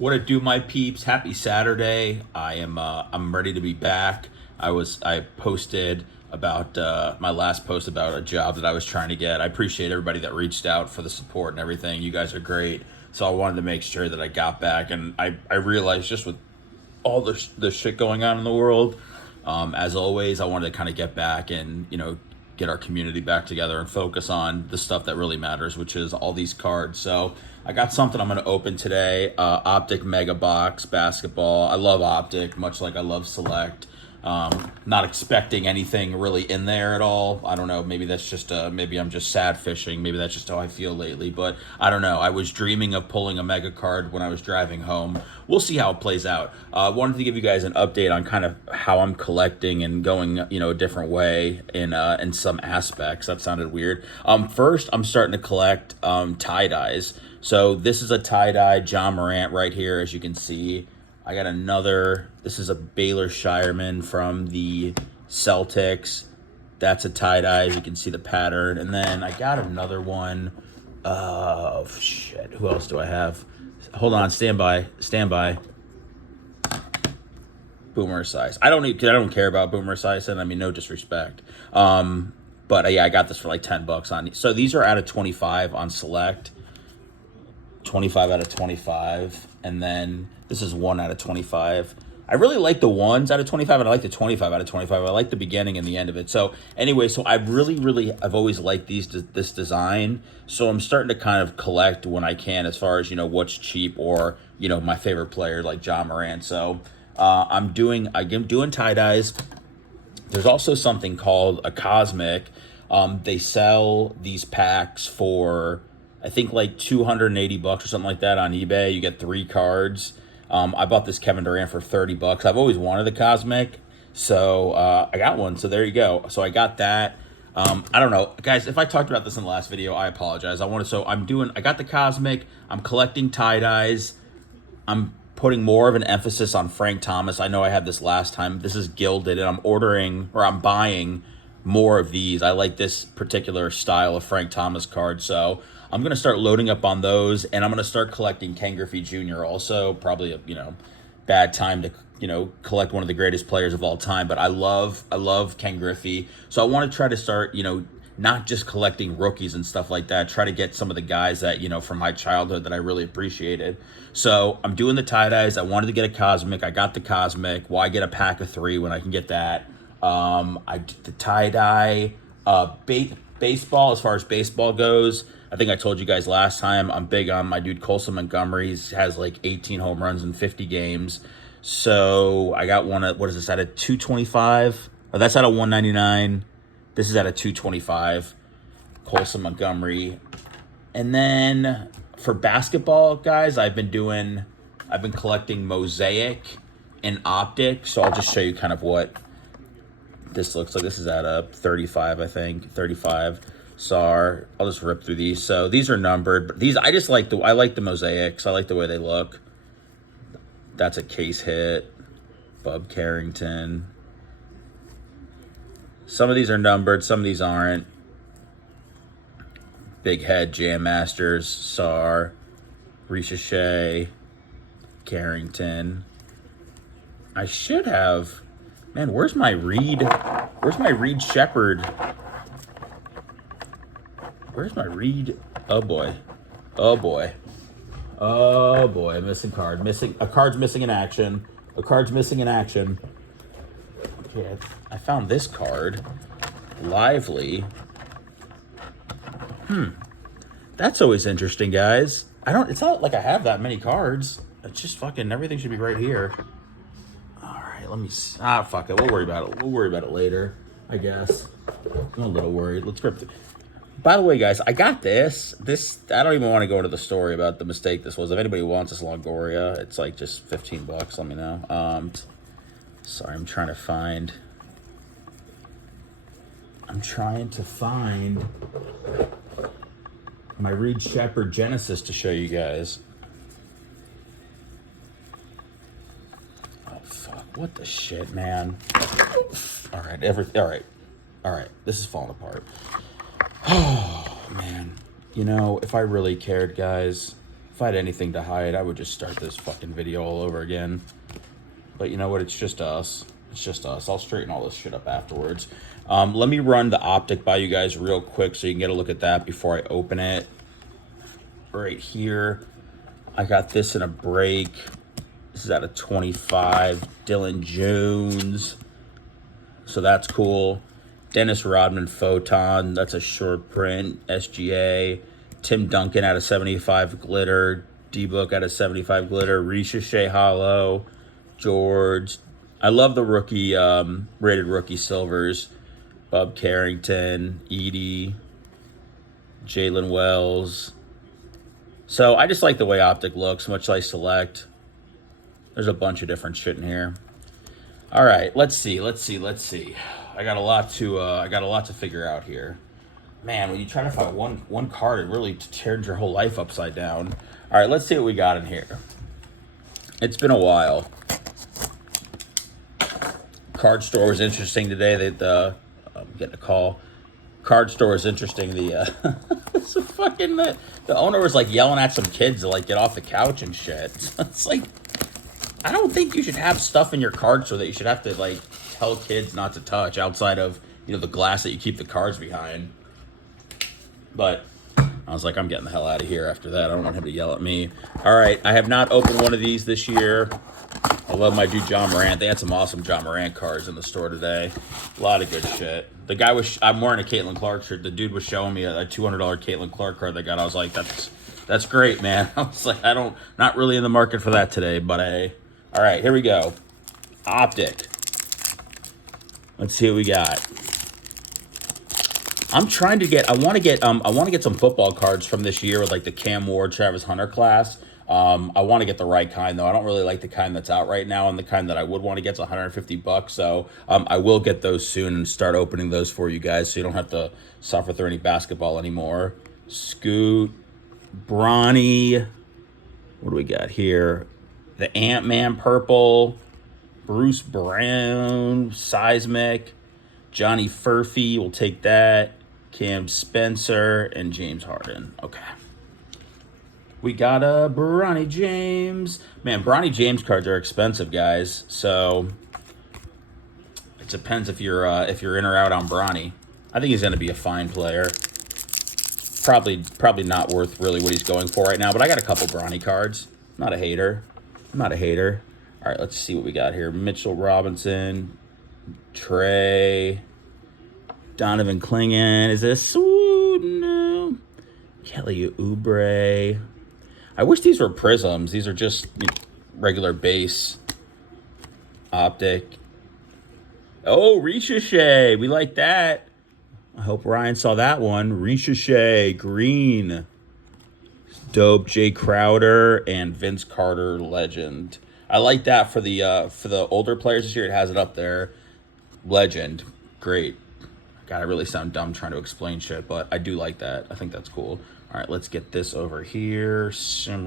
What it do, my peeps? Happy Saturday. I'm ready to be back. I posted about my last post about a job that I was trying to get. I appreciate everybody that reached out for the support and everything. You guys are great. So I wanted to make sure that I got back, and I realized just with all the shit going on in the world, as always, I wanted to kind of get back and get our community back together and focus on the stuff that really matters, which is all these cards. So I got something I'm going to open today. OPTIC Mega Box Basketball. I love OPTIC, much like I love Select. Not expecting anything really in there at all. I don't know. Maybe that's just maybe I'm just sad fishing. Maybe that's just how I feel lately. But I don't know. I was dreaming of pulling a mega card when I was driving home. We'll see how it plays out. Wanted to give you guys an update on kind of how I'm collecting and going, a different way in some aspects. That sounded weird. First, I'm starting to collect tie dyes. So this is a tie dye John Morant right here, as you can see. I got another, this is a Baylor Shireman from the Celtics. That's a tie-dye, as you can see the pattern. And then I got another one. Oh, shit. Who else do I have? Hold on, stand by. Boomer Esiason. I don't care about Boomer Esiason. I mean, no disrespect. But yeah, I got this for like $10 on. So these are out of 25 on Select. 25 out of 25, and then this is 1 out of 25. I really like the 1s out of 25, and I like the 25 out of 25. I like the beginning and the end of it. So anyway, so I've always liked this design. So I'm starting to kind of collect when I can, as far as what's cheap, or my favorite player like John Morant. So I'm doing tie dyes. There's also something called a Cosmic. They sell these packs for, I think, like $280 or something like that on eBay. You get 3 cards. I bought this Kevin Durant for $30. I've always wanted the Cosmic, so I got one. So there you go. So I got that. I don't know, guys. If I talked about this in the last video, I apologize. I got the Cosmic. I'm collecting tie dyes. I'm putting more of an emphasis on Frank Thomas. I know I had this last time. This is gilded, and I'm buying more of these. I like this particular style of Frank Thomas card, so I'm going to start loading up on those, and I'm going to start collecting Ken Griffey Jr. also. Probably a, bad time to, collect one of the greatest players of all time, but I love Ken Griffey. So I want to try to start, not just collecting rookies and stuff like that. Try to get some of the guys that, from my childhood that I really appreciated. So I'm doing the tie-dyes. I wanted to get a Cosmic. I got the Cosmic. Why get a pack of 3 when I can get that? I did the tie-dye. Baseball, as far as baseball goes, I think I told you guys last time, I'm big on my dude Colson Montgomery. He has like 18 home runs in 50 games. So I got one at, what is this, out of 225? Oh, that's out of 199. This is out of 225. Colson Montgomery. And then for basketball, guys, I've been collecting Mosaic and OPTIC. So I'll just show you kind of what this looks like. This is at a 35, I think. 35. SAR. I'll just rip through these. So these are numbered, but these I like the mosaics. I like the way they look. That's a case hit. Bub Carrington. Some of these are numbered, some of these aren't. Big Head, Jam Masters, SAR, Ricochet, Carrington. I should have. Man, where's my Reed Shepherd? Where's my Reed? Oh boy. Missing card. A card's missing in action. Okay, I found this card. Lively. That's always interesting, guys. It's not like I have that many cards. It's just fucking everything should be right here. Let me, fuck it. We'll worry about it later, I guess. I'm a little worried. Let's rip through. By the way, guys, I got this. I don't even want to go into the story about the mistake this was. If anybody wants this Longoria, it's like just $15. Let me know. Sorry, I'm trying to find my Reed Shepherd Genesis to show you guys. What the shit, man? All right. This is falling apart. Oh, man. If I really cared, guys, If I had anything to hide, I would just start this fucking video all over again. But you know what? It's just us. It's just us. I'll straighten all this shit up afterwards. Let me run the OPTIC by you guys real quick so you can get a look at that before I open it. Right here, I got this in a break. This is out of 25. Dylan Jones. So that's cool. Dennis Rodman Photon. That's a short print. SGA. Tim Duncan out of 75 glitter. D-Book out of 75 glitter. Ricochet Hollow. George. I love the rookie, rated rookie silvers. Bub Carrington. Edie. Jalen Wells. So I just like the way OPTIC looks, much like Select. There's a bunch of different shit in here. All right, let's see. I got a lot to figure out here. Man, when you try to find one card, it really turns your whole life upside down. All right, let's see what we got in here. It's been a while. Card store was interesting today. I'm getting a call. Card store is interesting. It's a fucking the owner was like yelling at some kids to like get off the couch and shit. It's like, I don't think you should have stuff in your card store that you should have to like tell kids not to touch outside of, you know, the glass that you keep the cards behind. But I was like, I'm getting the hell out of here after that. I don't want him to yell at me. All right, I have not opened one of these this year. I love my dude John Morant. They had some awesome John Morant cards in the store today. A lot of good shit. The guy was, I'm wearing a Caitlin Clark shirt. The dude was showing me a $200 Caitlin Clark card they got. I was like, that's great, man. I was like, not really in the market for that today, but hey. All right, here we go. OPTIC. Let's see what we got. I want to get some football cards from this year with like the Cam Ward, Travis Hunter class. I want to get the right kind though. I don't really like the kind that's out right now, and the kind that I would want to get is $150. So I will get those soon and start opening those for you guys, so you don't have to suffer through any basketball anymore. Scoot, Bronny. What do we got here? The Ant-Man purple, Bruce Brown, Seismic, Johnny Furphy. We'll take that. Cam Spencer and James Harden. Okay. We got a Bronny James. Man, Bronny James cards are expensive, guys. So it depends if you're in or out on Bronny. I think he's going to be a fine player. Probably not worth really what he's going for right now. But I got a couple Bronny cards. I'm not a hater. All right, let's see what we got here. Mitchell Robinson, Trey, Donovan Clingan. Is this? Ooh, no. Kelly Oubre. I wish these were prisms. These are just regular base. OPTIC. Oh, Ricochet. We like that. I hope Ryan saw that one. Ricochet, green. Dope. Jay Crowder and Vince Carter, legend. I like that for the older players this year. It has it up there. Legend. Great. God, I really sound dumb trying to explain shit, but I do like that. I think that's cool. All right, let's get this over here. All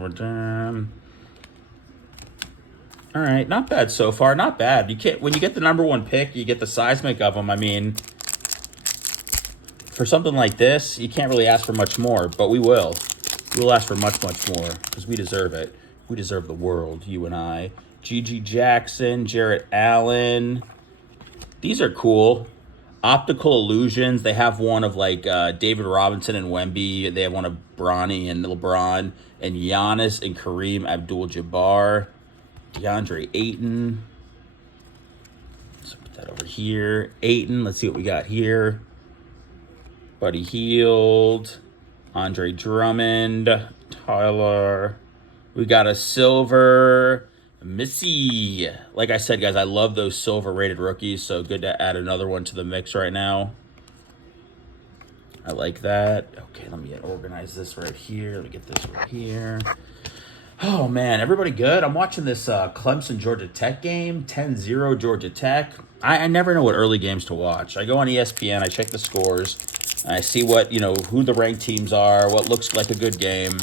right, not bad so far. Not bad. You can't, when you get the #1 pick, you get the seismic of them. I mean, for something like this, you can't really ask for much more, but we will. We'll ask for much, much more because we deserve it. We deserve the world, you and I. Gigi Jackson, Jarrett Allen. These are cool. Optical Illusions. They have one of like David Robinson and Wemby. They have one of Bronny and LeBron and Giannis and Kareem Abdul-Jabbar. DeAndre Ayton. Let's put that over here. Ayton. Let's see what we got here. Buddy Hield. Andre Drummond. Tyler. We got a silver Missy. Like I said, guys, I love those silver rated rookies, so good to add another one to the mix right now. I like that. Okay, let me organize this right here. Let me get this right here. Oh, man, everybody good? I'm watching this Clemson-Georgia Tech game, 10-0 Georgia Tech. I never know what early games to watch. I go on ESPN, I check the scores, and I see what, who the ranked teams are, what looks like a good game.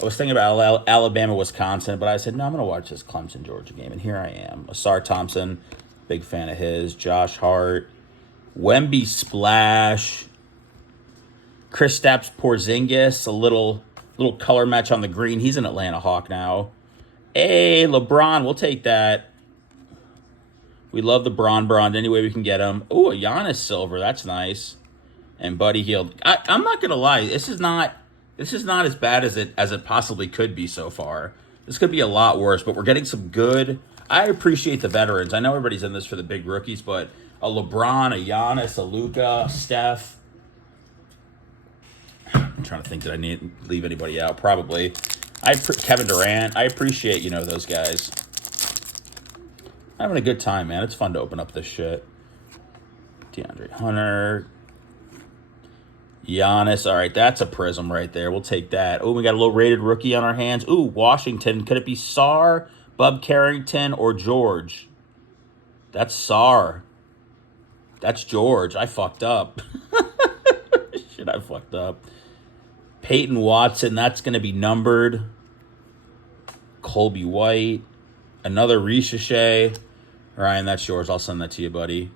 I was thinking about Alabama, Wisconsin, but I said, no, I'm going to watch this Clemson-Georgia game, and here I am. Asar Thompson, big fan of his. Josh Hart. Wemby Splash. Kristaps Porzingis, a little Little color match on the green. He's an Atlanta Hawk now. Hey, LeBron, we'll take that. We love the Bron any way we can get him. Oh, a Giannis silver. That's nice. And Buddy Hield. I'm not gonna lie. This is not as bad as it possibly could be so far. This could be a lot worse, but we're getting some good. I appreciate the veterans. I know everybody's in this for the big rookies, but a LeBron, a Giannis, a Luka, Steph. I'm trying to think, did I leave anybody out? Probably. Kevin Durant. I appreciate, those guys. Having a good time, man. It's fun to open up this shit. DeAndre Hunter. Giannis. All right, that's a prism right there. We'll take that. Oh, we got a low-rated rookie on our hands. Ooh, Washington. Could it be Sarr, Bub Carrington, or George? That's Sarr. That's George. I fucked up. Shit, I fucked up. Peyton Watson. That's going to be numbered. Colby White. Another Ricochet. Ryan, that's yours. I'll send that to you, buddy.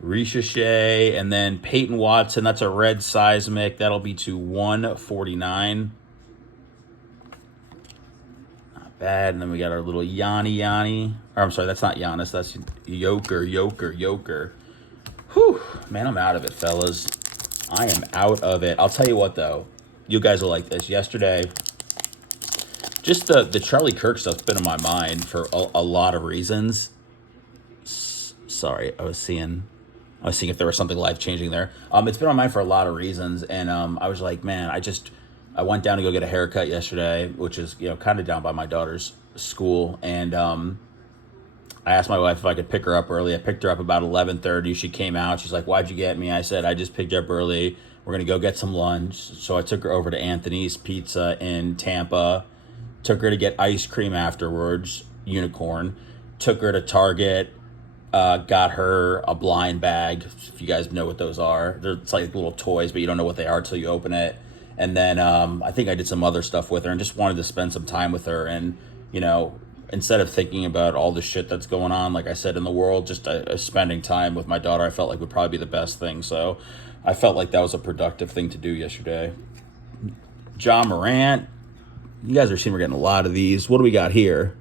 Ricochet, and then Peyton Watson. That's a red seismic. That'll be to 149. Not bad. And then we got our little Yanni. Or I'm sorry, that's not Giannis. That's Joker. Whew. Man, I'm out of it, fellas. I am out of it. I'll tell you what, though. You guys will like this. Yesterday, just the Charlie Kirk stuff's been in my mind for a lot of reasons. Sorry, I was seeing if there was something life-changing there. It's been on my mind for a lot of reasons, and I was like, man, I went down to go get a haircut yesterday, which is, kind of down by my daughter's school, and I asked my wife if I could pick her up early. I picked her up about 11:30. She came out. She's like, why'd you get me? I said, I just picked you up early. We're going to go get some lunch. So I took her over to Anthony's Pizza in Tampa. Took her to get ice cream afterwards, Unicorn. Took her to Target. Got her a blind bag, if you guys know what those are. It's like little toys, but you don't know what they are until you open it. And then I think I did some other stuff with her and just wanted to spend some time with her. And, instead of thinking about all the shit that's going on, like I said, in the world, just spending time with my daughter, I felt like would probably be the best thing. So I felt like that was a productive thing to do yesterday. John Morant. You guys are seeing we're getting a lot of these. What do we got here?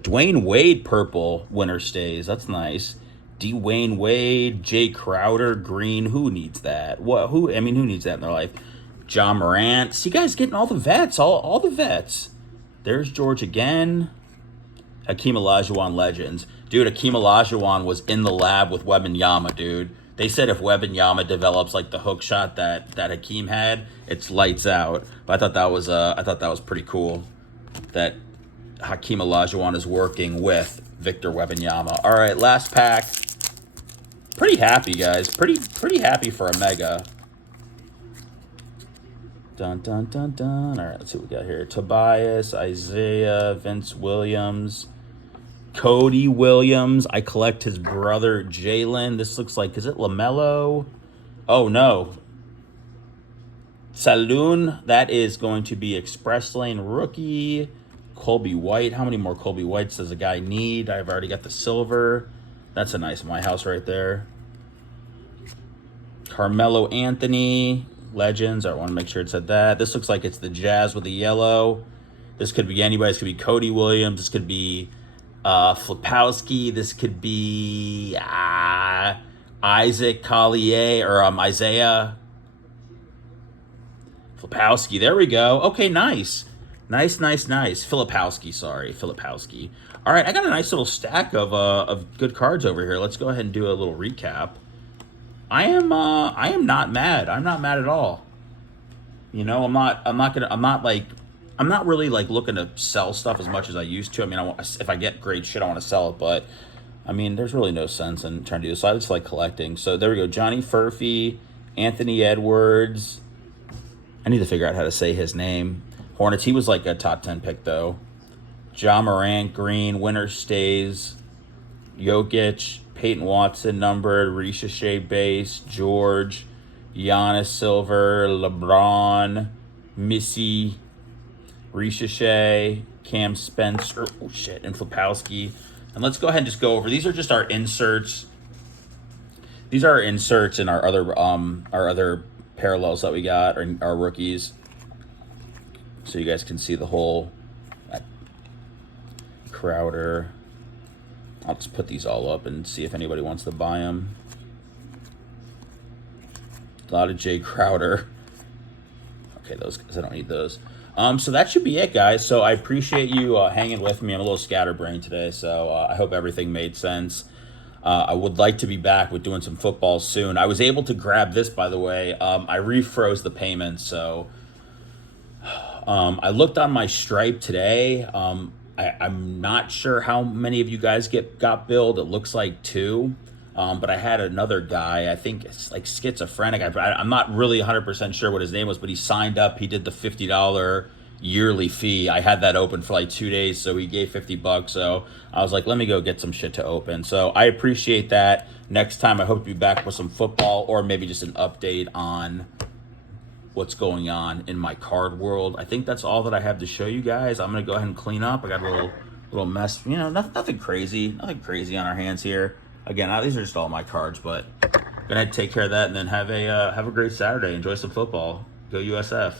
Dwayne Wade purple winter stays. That's nice. Dwayne Wade, Jay Crowder, green. Who needs that? Who needs that in their life? John Morant. See, you guys getting all the vets, all the vets. There's George again. Hakeem Olajuwon legends. Dude, Hakeem Olajuwon was in the lab with Wembanyama, dude. They said if Wembanyama develops like the hook shot that Hakeem had, it's lights out. But I thought that was pretty cool that Hakeem Olajuwon is working with Victor Wembanyama. All right, last pack. Pretty happy, guys. Pretty happy for a mega. Dun, dun, dun, dun. All right, let's see what we got here. Tobias, Isaiah, Vince Williams, Cody Williams. I collect his brother, Jalen. This looks like, is it LaMelo? Oh, no. Saloon. That is going to be Express Lane rookie. Colby White. How many more Colby Whites does a guy need? I've already got the silver. That's a nice My House right there. Carmelo Anthony. Legends. I want to make sure it said that. This looks like it's the Jazz with the yellow. This could be anybody. This could be Cody Williams. This could be Flipowski. This could be Isaac Collier or Isaiah Flipowski. There we go. Okay, nice. Nice. Filipowski. All right, I got a nice little stack of good cards over here. Let's go ahead and do a little recap. I am not mad. I'm not mad at all. I'm not really like looking to sell stuff as much as I used to. I mean, if I get great shit, I want to sell it, but I mean, there's really no sense in trying to do this. So I just like collecting. So there we go. Johnny Furphy, Anthony Edwards. I need to figure out how to say his name. Hornets. He was like a top 10 pick though. Ja Morant, green. Winter stays. Jokic, Peyton Watson numbered, Ricochet base, George, Giannis silver, LeBron, Missy, Ricochet, Cam Spencer, and Flipowski. And let's go ahead and just go over. These are just our inserts. These are our inserts in our other parallels that we got, or our rookies. so you guys can see the whole Crowder. I'll just put these all up and see if anybody wants to buy them. A lot of Jay Crowder. Okay, those guys, I don't need those. So that should be it, guys. So I appreciate you hanging with me. I'm a little scatterbrained today, so I hope everything made sense. I would like to be back with doing some football soon. I was able to grab this, by the way. I refroze the payments, so I looked on my Stripe today. I'm not sure how many of you guys got billed. It looks like 2. But I had another guy, I think it's like schizophrenic. I'm not really 100% sure what his name was, but he signed up. He did the $50 yearly fee. I had that open for like 2 days, so he gave $50. So I was like, let me go get some shit to open. So I appreciate that. Next time, I hope to be back with some football or maybe just an update on what's going on in my card world. I think that's all that I have to show you guys. I'm gonna go ahead and clean up. I got a little mess, you know, nothing crazy on our hands here. Again, these are just all my cards, but I'm gonna take care of that and then have a great Saturday. Enjoy some football. Go USF.